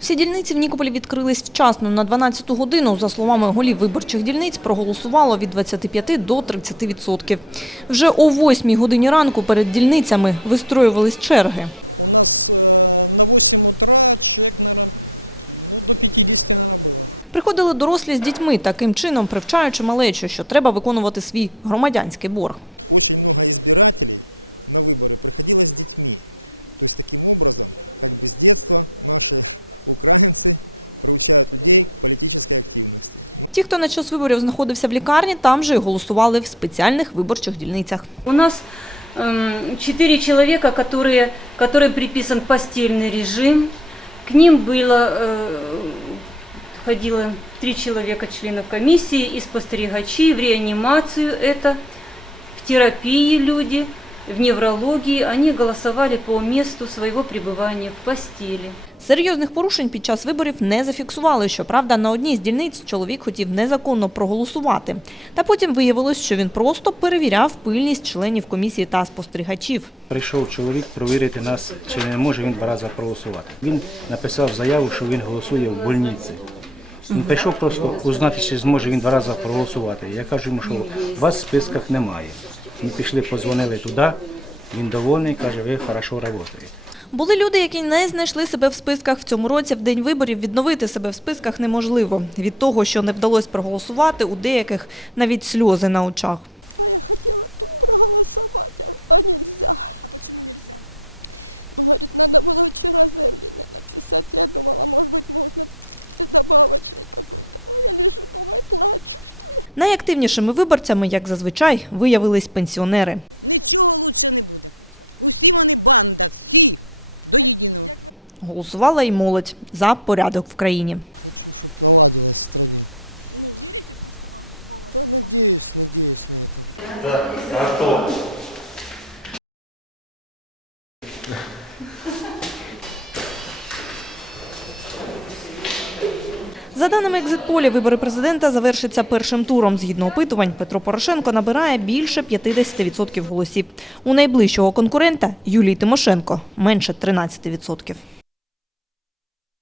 Всі дільниці в Нікополі відкрились вчасно на 12 годину. За словами голів виборчих дільниць, проголосувало від 25 до 30 відсотків. Вже о 8 годині ранку перед дільницями вистроювались черги. Приходили дорослі з дітьми, таким чином привчаючи малечу, що треба виконувати свій громадянський борг. Ті, хто на час виборів знаходився в лікарні, там же й голосували в спеціальних виборчих дільницях. У нас эм, четыре человека, которые, которым приписан постельный режим. К ним было, э, ходило три человека членов комиссии и спостерегачи в реанимацию это, в терапии люди, в неврологии. Они голосовали по месту своего пребывания в постели. Серйозних порушень під час виборів не зафіксували. Щоправда, на одній з дільниць чоловік хотів незаконно проголосувати. Та потім виявилось, що він просто перевіряв пильність членів комісії та спостерігачів. Прийшов чоловік провірити нас, чи не може він два рази проголосувати. Він написав заяву, що він голосує в больниці. Він прийшов просто узнати, чи зможе він два рази проголосувати. Я кажу йому, що вас в списках немає. Ми пішли, позвонили туди, він довольний, каже, ви хорошо працюєте. Були люди, які не знайшли себе в списках в цьому році. В день виборів відновити себе в списках неможливо. Від того, що не вдалося проголосувати, у деяких навіть сльози на очах. Найактивнішими виборцями, як зазвичай, виявились пенсіонери. Голосувала і молодь за порядок в країні. За даними екзитполі, вибори президента завершаться першим туром. Згідно опитувань, Петро Порошенко набирає більше 50% голосів. У найближчого конкурента Юлії Тимошенко – менше 13%.